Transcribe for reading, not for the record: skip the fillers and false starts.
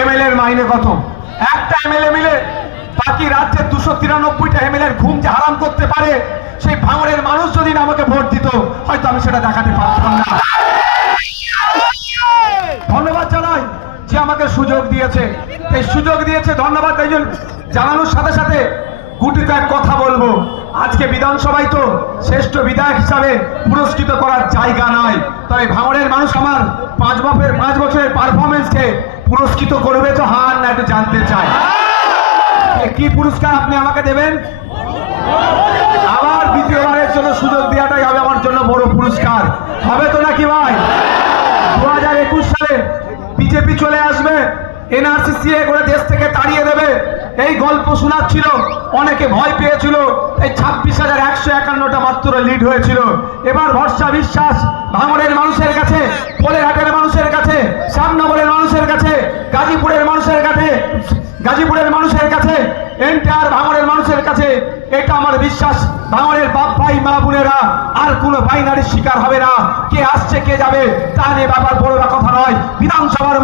MLA এর মাইনে কত? একটা এমএলএ মিলে বাকি রাজ্যের 293টা এমএলএ এর ঘুম যে হারাম করতে পারে, সেই ভাঙড়ের মানুষ যদি না আমাকে ভোট দিত, হয়তো আমি সেটা দেখাতে পারতাম না। ধন্যবাদ জানাই যে আমাকে সুযোগ দিয়েছে, এই সুযোগ দিয়েছে, ধন্যবাদ এই জন্য জানানোর সাথে সাথে গুটি কয়েক কথা বলবো। আজকে বিধানসভায় তো শ্রেষ্ঠ বিধায়ক হিসাবে পুরস্কৃত করার জায়গা নয়, তবে ভাঙড়ের মানুষ আমার 5 বছরের পারফরমেন্সকে পুরস্কৃত করবে তো হার না, একটু জানতে চাই কি পুরস্কার আপনি আমাকে দেবেন। আবার দ্বিতীয়বারের জন্য সুযোগ দেওয়াটাই হবে আমার জন্য বড় পুরস্কার, হবে তো নাকি ভাই? 2021 সালে বিজেপি চলে আসবে, এনআরসি সিএ করে দেশ থেকে তাড়িয়ে দেবে, এই গল্প শোনাচ্ছিল, অনেকে ভয় পেয়েছিল। এই 26,151টা মাত্র লিড হয়েছিল। এবার ভরসা বিশ্বাস ভাঙড়ের মানুষের কাছে, পোলেরহাটের মানুষের কাছে, শ্যামনগরের মানুষের কাছে, গাজীপুরের মানুষের কাছে, এনটিআর ভাঙড়ের মানুষের কাছে। এটা আমার বিশ্বাস, ভাঙড়ের বাপ ভাই মা বোনেরা আর কোনো বাইনারির শিকার হবে না। কে আসছে কে যাবে তা নিয়ে ব্যাপার বড় কথা নয়। বিধানসভার